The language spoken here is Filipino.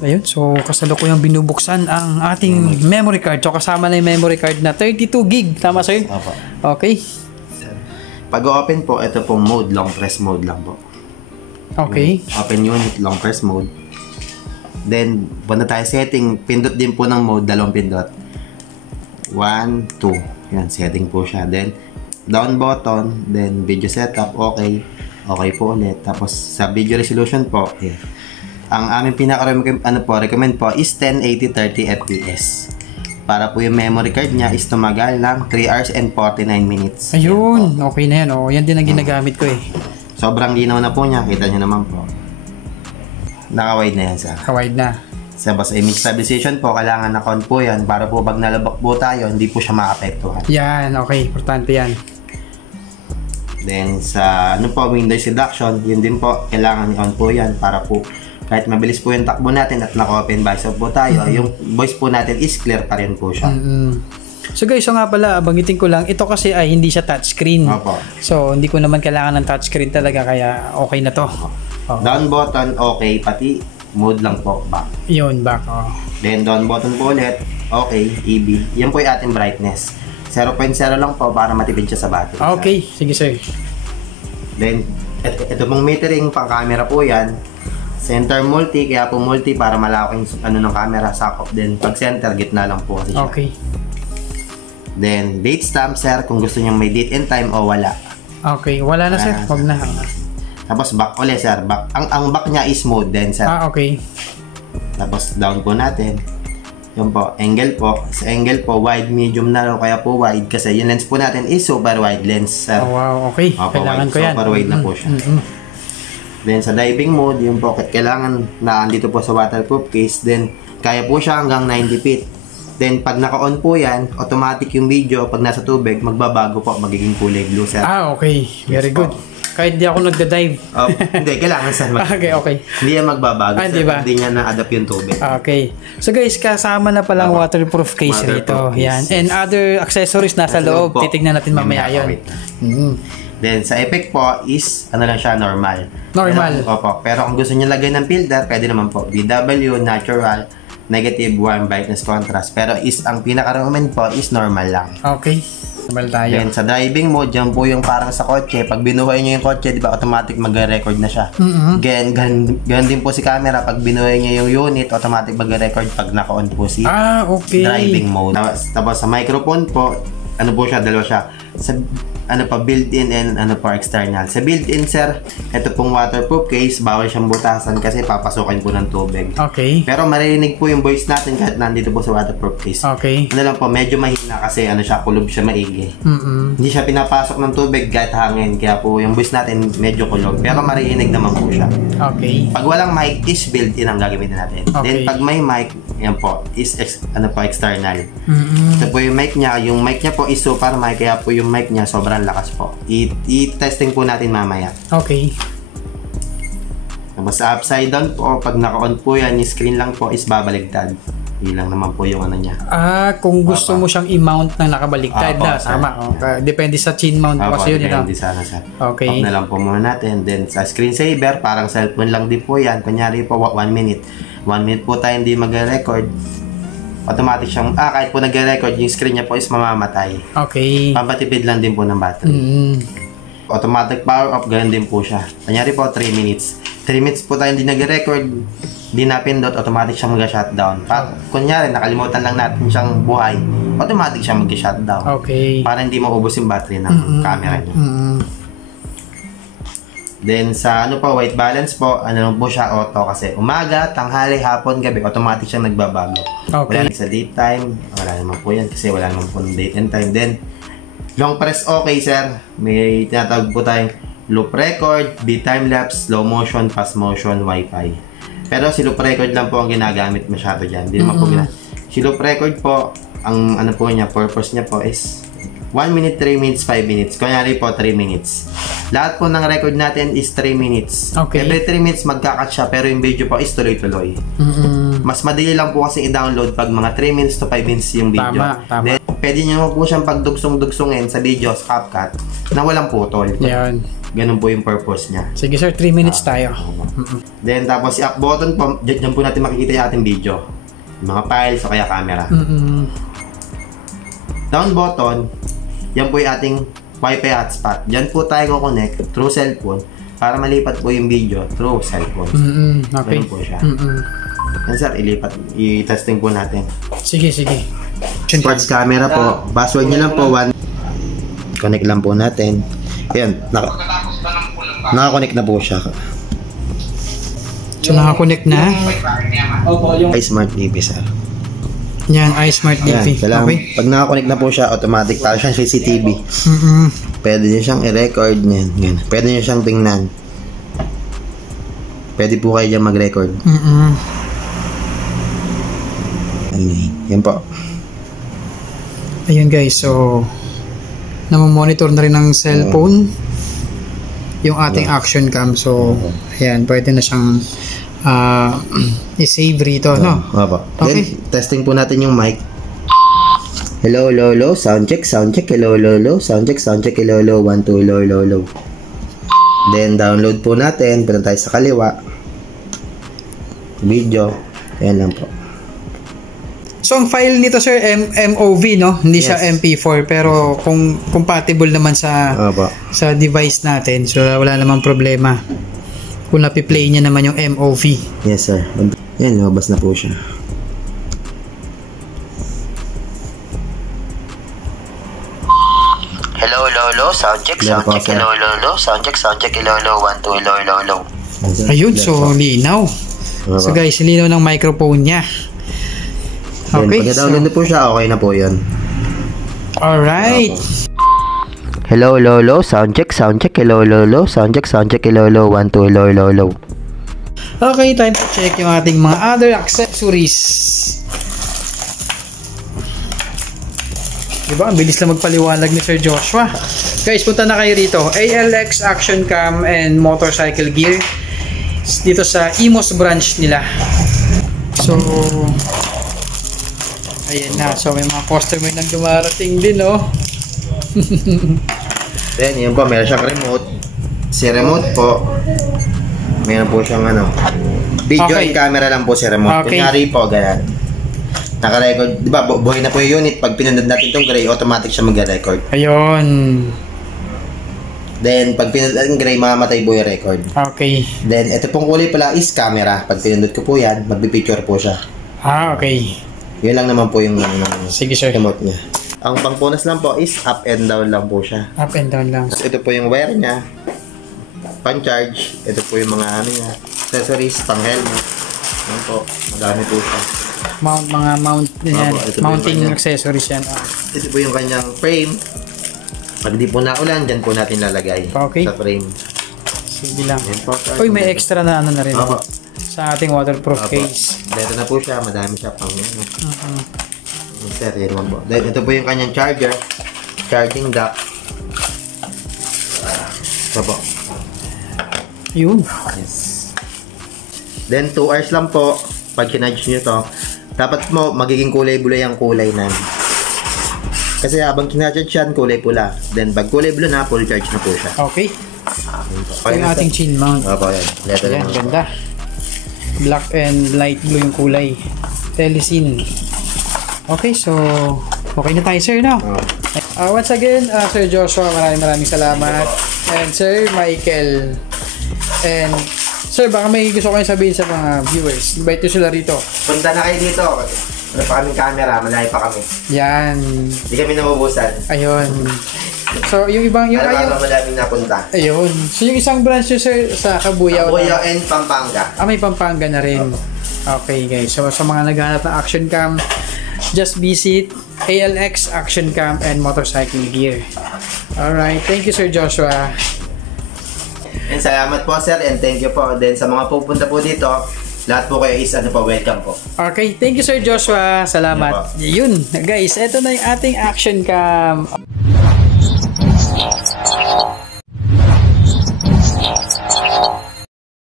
Ayun, so kasalukuyang binubuksan ang ating memory card. So kasama na yung memory card na 32 gig. Tama sir? Opo. Okay. Pag open po, ito pong mode, long press mode lang po. Okay. Open unit, long press mode. Then, punta tayo setting. Pindot din po ng mode, dalawang pindot. 1, 2. Yan, setting po siya. Then, down button. Then, video setup, okay. Okay po ulit. Tapos, sa video resolution po, ang aming recommend po is 1080 30 fps. Para po yung memory card niya is tumagal ng 3 hours and 49 minutes. Ayun, okay na yan. Yan din ang ginagamit ko eh. Sobrang linaw na po niya. Kita nyo naman po. Naka-wide na yan sir. Naka-wide na. Sa image stabilization po, kailangan na-count po yan para po pag nalabak po tayo, hindi po siya maapektuhan. Yan, okay. Importante yan. Then sa Windows reduction, yun din po, kailangan i-on po yan para po kahit mabilis po yung takbo natin at naka-open voice po tayo, yung voice po natin is clear pa rin po siya. So guys, so nga pala, banggitin ko lang, ito kasi ay hindi siya touchscreen. Opo. So hindi ko naman kailangan ng touchscreen talaga, kaya okay na to. Down button, okay, pati mode lang po, back. Yun, back. Then down button po ulit, okay, EB. Yan po yung ating brightness. 0.0 lang po para matipid siya sa battery. Okay, sige sir. Then, ito pong metering, pang camera po yan. Center multi, kaya po multi para malawak yung ng camera, sakop din. Pag center, gitna lang po kasi siya. Okay. Then, date stamp, sir, kung gusto nyo may date and time o wala. Okay, wala na sir, wag na. Tapos back ulit, sir. Ang back niya is mode din, sir. Okay. Tapos down po natin. Yun po, angle po. Sa angle po, wide, medium, narrow, kaya po wide. Kasi yung lens po natin is super wide lens, sir. Oh, wow, okay. Kailangan ko yan. Super wide na po siya. Then sa diving mode, yung pocket kailangan na andito po sa waterproof case. Then kaya po siya hanggang 90 feet. Then pag naka-on po yan, automatic yung video pag nasa tubig, magbabago po, magiging kulay blue, sir. Okay. Very good. Kahit di ako nagda-dive. Hindi, kailangan sir. Okay. Hindi yan magbabago, sir. Diba? Hindi niya na-adapt yung tubig. Okay. So guys, kasama na palang waterproof case rito. Yan. And other accessories nasa loob. Titignan natin mamaya yun. Then, sa effect po is, lang siya, normal. Normal. Opo. Pero kung gusto niyo lagay ng filter, pwede naman po. BW, natural, negative, warm, brightness, contrast. Pero ang pinaka-recommend po is normal lang. Okay. Normal tayo. Then, sa driving mode, yan po yung parang sa kotse. Pag binuhay niyo yung kotse, di ba, automatic mag-record na siya. Ganyan din po si camera. Pag binuhay niyo yung unit, automatic mag-record pag naka-on po si okay. driving mode. Tapos sa microphone po, po siya, dalawa siya. Sa built-in and external. Sa built-in, sir, ito pong waterproof case, bawal siyang butasan kasi papasukin po ng tubig. Okay. Pero maririnig po yung voice natin kahit nandito po sa waterproof case. Okay. Lang po, medyo mahina kasi siya, kulob siya maigi. Hindi siya pinapasok ng tubig kahit hangin, kaya po yung voice natin medyo kulob. Pero maririnig naman po siya. Okay. Pag walang mic is built-in ang gagamitin natin. Okay. Then pag may mic, yan po, is external. Ito po yung mic niya. Yung mic niya po is super mic, kaya po yung mic niya sobrang lakas po. I-testing po natin mamaya. Okay. Tapos sa upside down po, pag naka-on po yan, yung screen lang po is babaligtad. Yun lang naman po yung niya. Kung gusto mo siyang i-mount na nakabaliktad na, tama. Depende sa chin mount po kasi yun. Depende sana, sir. Okay. Off na lang po muna natin. Then sa screensaver, parang cellphone lang din po yan. Kunyari po, 1 minute. 1 minute po tayo hindi mag-record. Automatic siyang, kahit po nag-record, yung screen niya po is mamamatay. Okay. Pampatipid lang din po ng battery. Automatic power off, ganun din po siya. Kanyari po, 3 minutes. 3 minutes po tayo hindi nag-record, di napindot, automatic siyang mag-shutdown. Kunyari, nakalimutan lang natin siyang buhay, automatic siyang mag-shutdown. Okay. Para hindi maubos yung battery ng camera niya. Then sa white balance po, lang po siya, auto kasi umaga, tanghali, hapon, gabi, automatic siyang nagbabago. Okay. Wala sa daytime, wala naman po yan kasi wala naman po ng date and time. Then, long press okay, sir. May tinatawag po tayong loop record, B-time lapse, slow motion, fast motion, Wi-Fi. Pero si loop record lang po ang ginagamit masyado dyan. Hindi naman po si loop record po, ang po niya, purpose niya po is 1 minute, 3 minutes, 5 minutes. Kunyari po, 3 minutes. Lahat po ng record natin is 3 minutes. Okay. Every 3 minutes magkakat siya, pero yung video po is tuloy-tuloy. Mas madali lang po kasi i-download pag mga 3 minutes to 5 minutes yung video. Tama. Then, pwede nyo po siyang pagdugsong-dugsongin sa video sa CapCut na walang putol. Yan. Ganun po yung purpose niya. Sige sir, 3 minutes tayo. Then tapos si up button po, dyan po natin makikita yung ating video. Yung mga files o kaya camera. Down button, yan po yung ating Wi-Fi hotspot. Dyan po tayo connect through cellphone para malipat po yung video through cellphone. Okay. Ganun po siya. Yan sir, i-testing po natin. Sige. Sports camera po. Password nyo lang po 1. Connect lang po natin. Ayan, naka-connect na po siya. So naka-connect na? Opo, yung Smart TV sir. Yan, iSmart TV. Okay. Pag naka-connect na po siya, automatic para siyang CCTV. Pwede nyo siyang i-record niyan. Pwede nyo siyang tingnan. Pwede po kayo dyan mag-record. Yan po. Ayun guys, so namomonitor na rin ng cellphone yung ating action cam. So, ayan, pwede na siyang i-save rito, no? Then, Okay. testing po natin yung mic. Hello, low, sound check, hello, low, sound check, hello, 1, 2, low. Then, download po natin, punta tayo sa kaliwa. Video, ayan lang po. So, ang file nito sir, MOV, no? Hindi siya MP4, pero kung compatible naman sa device natin, so wala namang problema. Kung napi-play niya naman yung MOV. Yes sir. Yan, lumabas na po siya. Hello, low, sound check, hello, low, sound check, hello, 1, 2, low. Ayun, so linaw. So guys, linaw ng microphone niya. Okay, pag-download na po siya, okay na po yun. Alright. Hello, low, sound check, hello, sound check, hello, 1, 2, low. Okay, time to check yung ating mga other accessories. Diba? Ang bilis lang magpaliwanag ni Sir Joshua. Guys, punta na kayo rito. ALX Action Cam and Motorcycle Gear. Dito sa Imos branch nila. So, ayan na. So, may mga customer nang dumarating din, no? Then, yun po, meron siyang remote. Si remote po, meron po siyang video and camera lang po si remote. Kunyari po, ganyan. Naka-record, di ba, buhay na po yung unit. Pag pinundod natin itong gray, automatic siya mag-record. Ayun. Then, pag pinundod natin gray, mamamatay po yung record. Okay. Then, ito pong kulay pala is camera. Pag pinundod ko po yan, magpipicture po siya. Okay. Yun lang naman po yung sige, sir. remote niya. Ang pangpunas lang po is up and down lang po siya. Up and down lang. So, ito po yung wire niya. Pan-charge. Ito po yung mga niya. Accessories, pang-helmet. Yan po. Madami po siya. Mga mount din yan. Mounting accessories yan. Ito po yung kanyang frame. Pag di po naulan, dyan po natin lalagay. Okay. Sa frame. Sige lang. Yan po. Uy, may extra na na rin. Opo. Sa ating waterproof case. Dito na po siya. Madami siya pang sir, yan lang po. Then, ito po yung kanyang charger. Charging dock. Ito po. Yun. Yes. Then, 2 hours lang po. Pag kinarge nyo to, dapat mo magiging kulay-bulay ang kulay na. Kasi habang kinarge yan, kulay pula. Then, pag kulay blue na, full charge na po siya. Okay. Yung ating chin mount. Opo, yan. Ayan, ganda. Black and light blue yung kulay. Telecine. Okay, so okay na tayo, sir, no? Once again, Sir Joshua, maraming salamat. And Sir Michael. And sir, baka may gusto kayong sabihin sa mga viewers. Invite nyo sila rito. Punta na kayo dito. Wala pa kaming camera, malayo pa kami. Yan. Hindi kami nabubusan. Ayun. So, yung ibang, yung ayaw. Maraming napunta. Ayun. So, yung isang branch nyo, sir, sa Cabuyao. Cabuyao and Pampanga. May Pampanga na rin. Okay, guys. So, sa mga naghahanap ng action cam, just visit ALX Action Cam and Motorcycle Gear. Alright. Thank you, Sir Joshua. And salamat po, sir. And thank you po. Then, sa mga pupunta po dito, lahat po kayo is welcome po. Okay. Thank you, Sir Joshua. Salamat. Yun. Guys, ito na yung ating action cam.